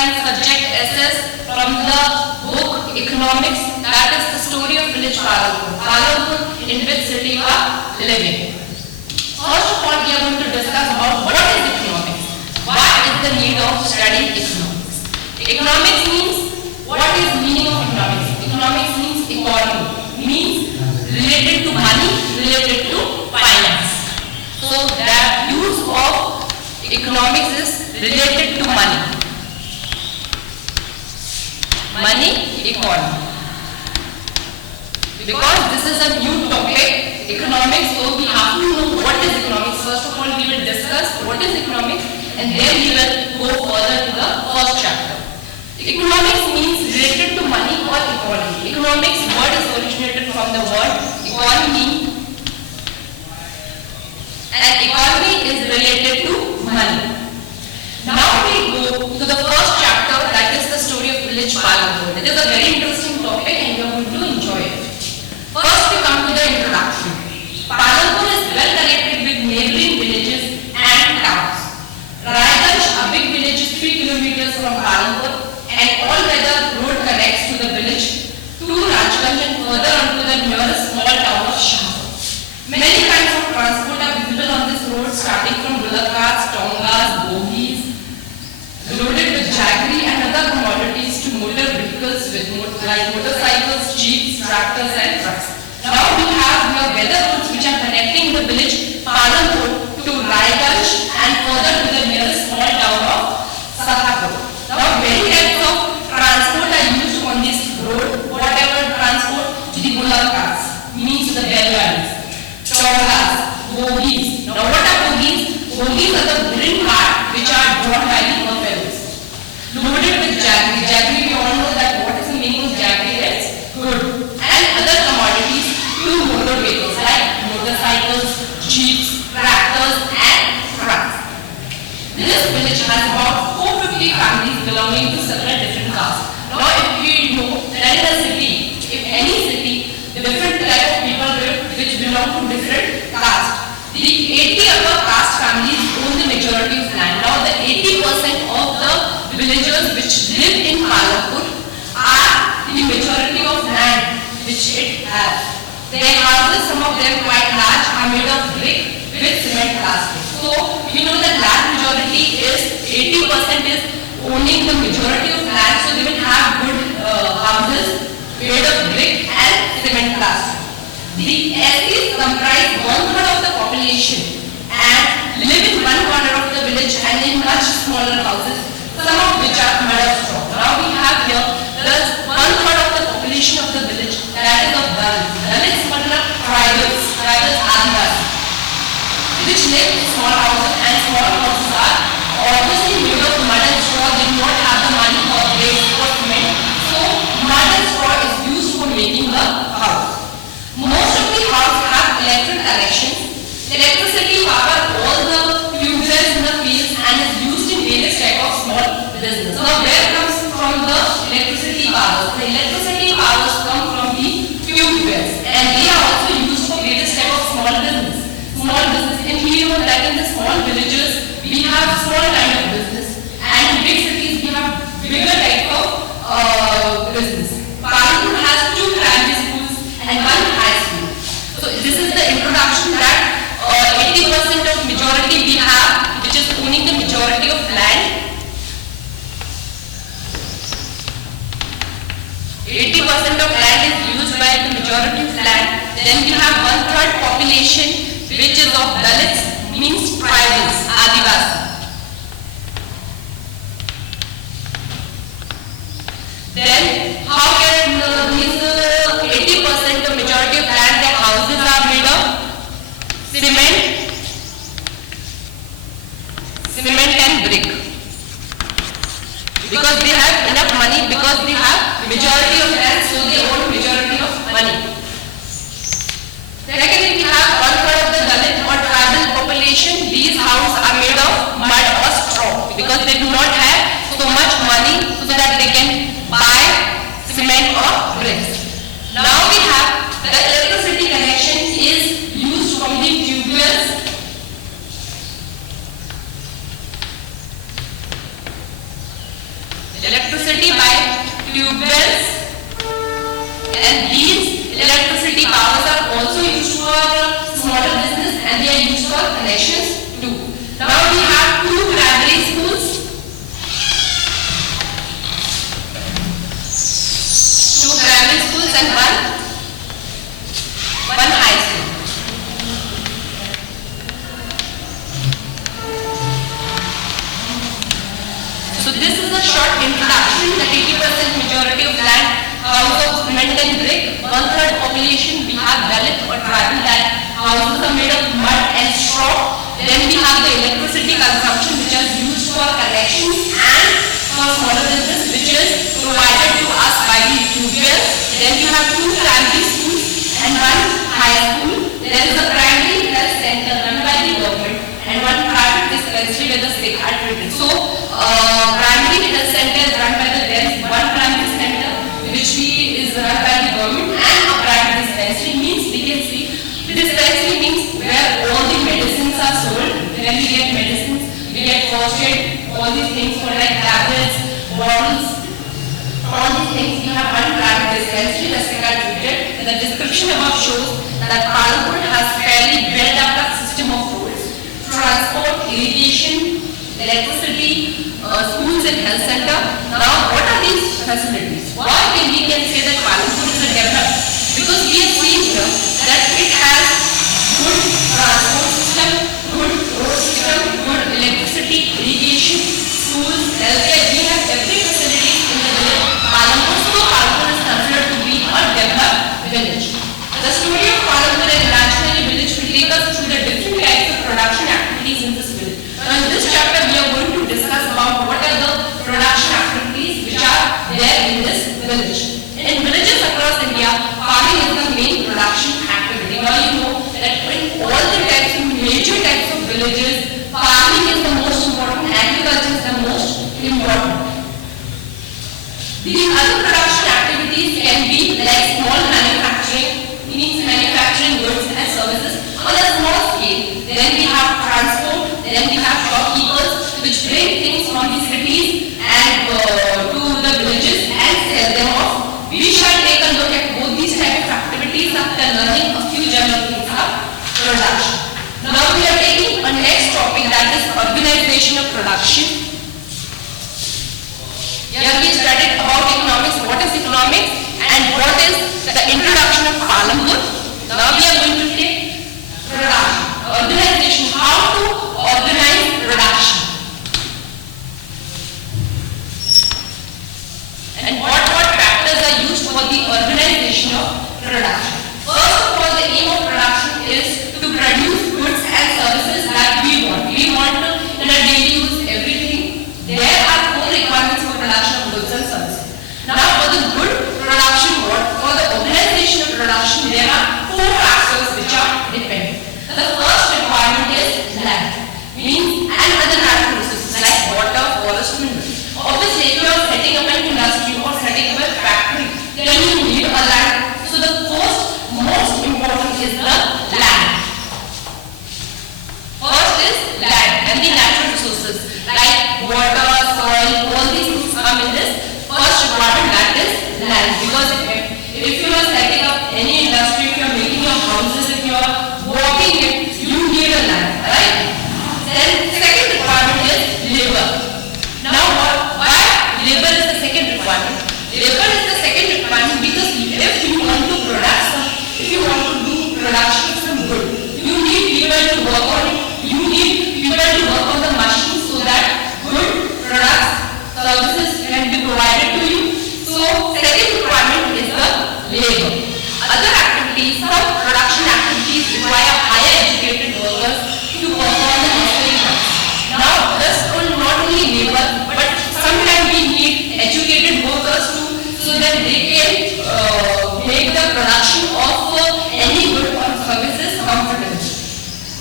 science subject SS from the book Economics, that is the story of village Palanpur. Palanpur, in which city you are living. First of all, we are going to discuss about what is economics. Why is the need of studying economics? Economics means, what is meaning of economics? Economics means economy, means related to money, related to finance. So the use of economics is related to money. Money, economy. Because this is a new topic, economics, so we have to know what is economics. First of all, we will discuss what is economics, and then we will go further to the first chapter. Economics means related to money or economy. Economics word is originated from the word economy, and economy is related to money. Now we go to the first chapter, that is the story of village Palanpur. It is a very interesting topic and you are going to enjoy it. First we come to the introduction. Palanpur is well connected with neighboring villages and towns. Raiganj, a big village, is 3 kilometers from Palanpur, and all-weather road connects to the village to Rajganj and further on to the nearest small town of Shahpur. Many kinds of transport are visible on this road, starting from bullock carts, tongas, bogies, loaded with jaggery and other commodities, to motor vehicles like motorcycles, jeeps, tractors and trucks. Now we have here weather roads which are connecting the village Palanpur to Raiganj and further to the nearest small town of Shahpur. Now many types of transport are used on this road. Whatever transport, the bullock carts, means the belgaris, tongas, bogies. Now what are bogies? Bogies are the wooden cart which are drawn by the buffaloes. Loaded with jaggery. Jaggery, we all know that what is the meaning of jaggery is good. And other commodities to motor vehicles like motorcycles, jeeps, tractors and trucks. This village has about 450 families belonging to several different castes. Now if we know that in a city, if any city, the different type of people which belong to different castes, the 80 upper caste families own the majority of land. Now the 80% of the villagers which live in Palanpur are the majority of land which it has. Their houses, some of them quite large, are made of brick with cement plastic. So we know that large majority is 80% is owning the majority of land, so they will have good houses made of brick and cement plastic. The SCs comprise 1/3 of the population and live in one corner of the village and in much smaller houses, some of which are made of straw. Now we have here the 1/3 of the population of the village, that is of Dalits. Dalits mean tribals, Adivasi, which live in small houses, and small houses are obviously made of mud and straw. They do not have the money for bricks or cement, so mud and straw is used for making the house. Most of the houses have electric connections. Electricity power all the tubewells in the fields and is used in various types of small business. Now where comes from the electricity powers? The electricity powers come from the tubewells, and they are also used for various types of small business. Small business, and we know that in the small villages we have small kind of business, and in big cities we have bigger type of business. Palanpur has 2 primary schools and 1 high school. So this is the introduction that 80% of majority we have, which is owning the majority of land. 80% of land is used by the majority of land. Then we have 1/3 population which is of Dalits, means tribals, Adivasi. Then how can these 80% of majority of land, their houses are made of cement and brick? Because they have enough money, because they have majority of land, so they own majority of money. Secondly, we have 1/3 of the Dalit or tribal population. These houses are made of mud or straw because they do not have so much money so that they can buy cement or bricks. And these electricity powers are also used for smaller business and they are used for connections too. Now we have two primary schools, and one high school. So this is a short introduction. The 80% majority of land, houses of cement and brick, 1/3 population, we have Dalit or tribal land. Houses are made of mud and straw. Then we have the electricity consumption which is used for connections and for smaller business which is provided to us by the tube. Then you have two primary schools and one high school. There is a primary health center run by the government and one private dispensary with the state attributed. So, primary health center is run by there is one primary center which is run by the government and a private dispensary means we can see the dispensary means where all the medicines are sold. When we get medicines, we get first aid, all these things for like tablets, bottles. All these things, we have one private dispensary, the second treated. The description above shows that Palanpur has fairly well-developed system of roads, transport, irrigation, electricity, schools and health center. Now, what are these facilities? Why we can say that Palanpur is a developed? Because we have seen here that it has good transport system, good road system, good electricity, irrigation, schools, healthcare. We have every facility in the village. Palanpur is considered to be a developed village. The story of Palanpur and Ranchmani village will take us through the different types of production activities in this village. Now in this chapter we are going to discuss about what are the production activities which are there in this village. In villages across India, farming is the main production activity. Now you know that in all the major types of villages, farming is the most important, agriculture is the most important. These other production activities can be like small manufacturing, means manufacturing goods and services on a small scale. Then we have transport, then we have shopkeepers which bring things from the cities and to the villages and sell them off. We shall take a look at both these types of activities after learning a few general things of production. Now we are taking a next topic, that is organization of production. Here we studied about economics, what is economics and what is the introduction of Palanpur. Now we are going to take production, organization, how to organize production. And what factors are used for the organization of production. First of all, the aim of production is to produce goods and services that we want. We want in a daily use everything. There are four requirements for production of goods and services. Now for the good production, for the organization of production, there are four factors which are dependent. The first requirement is land, means and other natural resources like water, forest, minerals. Obviously, if you are setting up an industry or setting up a factory, then you need a land. So the first most important is the land. First is land and the natural resources like water, soil, all these things come in this first requirement, that is land. Because if you are setting up any industry, if you are making your houses, if you are working it, you need a land, right? Then second requirement is labor. Now why labor is the second requirement? Labor is the second requirement because if you want to do production of some good, you need people to work on it. You need people to work on the machines so that good products, services can be provided to you. So second requirement is the labor. Other activities, some production activities require higher educated workers to perform the necessary tasks. Now this will not only labor, but sometimes we need educated workers too, so that they can make the production of any good or services comfortable.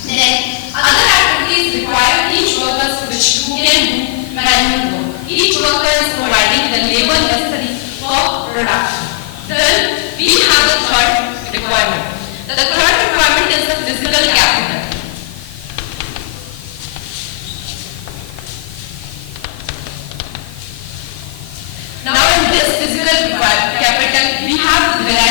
Then other activities require each worker who can do manual work. Each worker is providing the labor necessary for production. Then we have the third requirement. The third requirement is the physical capital. Now in this physical capital, we have variety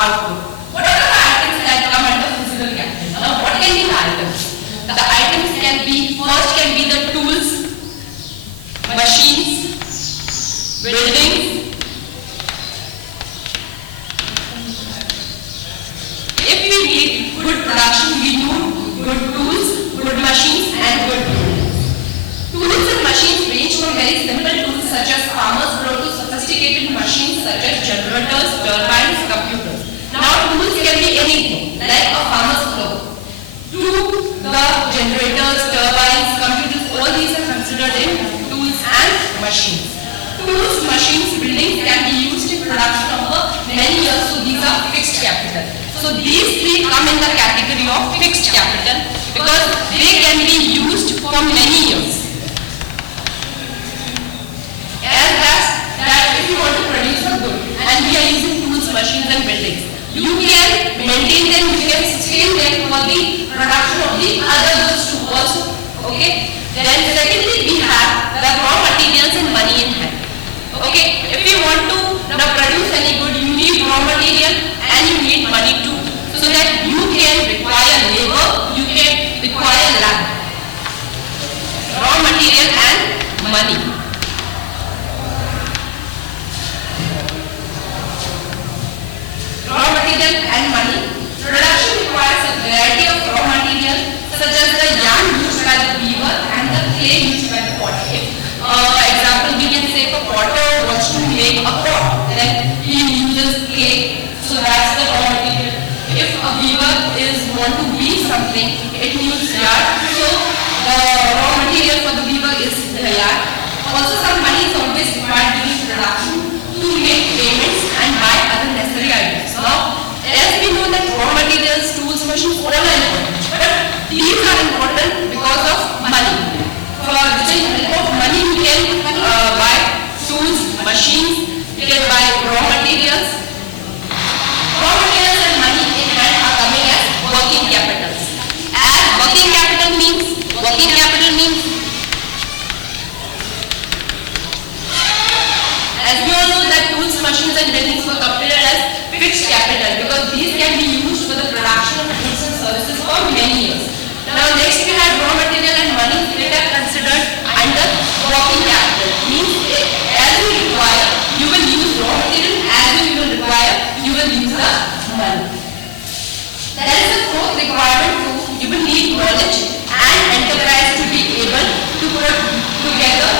output. What are the items that come under physical capital? Now, what can be the items? The items can be, first can be the tools, machines, buildings. If we need good production, we need good tools, good machines and good buildings. Tools and machines range from very simple tools such as farmers grow to sophisticated machines such as generators, turbines, computers. Now tools can be anything, like a farmer's plow, to the generators, turbines, computers, all these are considered in tools and machines. Tools, machines, buildings can be used in production over many years, so these are fixed capital. So these three come in the category of fixed capital because they can be used for many years. As that if you want to produce a good and we are using tools, machines and buildings, you can maintain them, you can sustain them for the production of the other goods too also. Okay? Then secondly we have the raw materials and money in hand. Okay? If you want to produce any good, you need raw material and you need money too. So that you can require labor, you can require land. Raw material and money. Raw material and money. Production requires a variety of raw materials such as the yarn used by the weaver and the clay used by the potter. Example, we can say if a potter wants to make a pot, then he uses clay, so that's the raw material. If a weaver want to weave something, it needs yarn, so the raw material for the weaver is the yarn. Also some money is always required during production to make payments and buy other necessary items. Now, as we know that raw materials, tools, machines, all are important. But these are important because of money. For the help of money, we can buy tools, machines, we can buy raw materials. Raw materials and money in hand are coming as working capitals. As working capital means, as we all know that tools, machines and buildings were considered as fixed capital because these can be used for the production of goods and services for many years. Now next we have raw material and money that are considered under working capital. Means as you require, you will use raw material, as you will require, you will use the money. There is a fourth requirement too. You will need knowledge and enterprise to be able to put together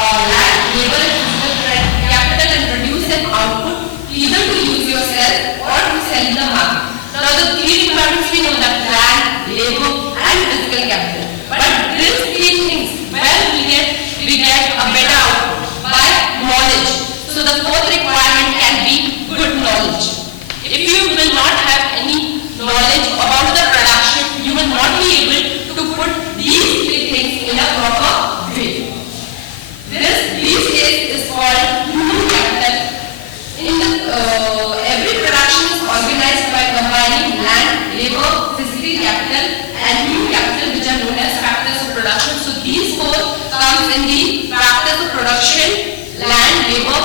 land, labor and physical capital and produce an output either to use yourself or to sell in the market. Now the three requirements we know that land, labor and physical capital. But these three things, well we get a better output by knowledge. So the fourth requirement can be good knowledge. If you will not have any knowledge about the production, you will not be able to put these three things in a proper way. These days is called human capital. Every production is organized by combining land, labor, physical capital and human capital, which are known as factors of production. So these four comes in the factors of production: land, labor,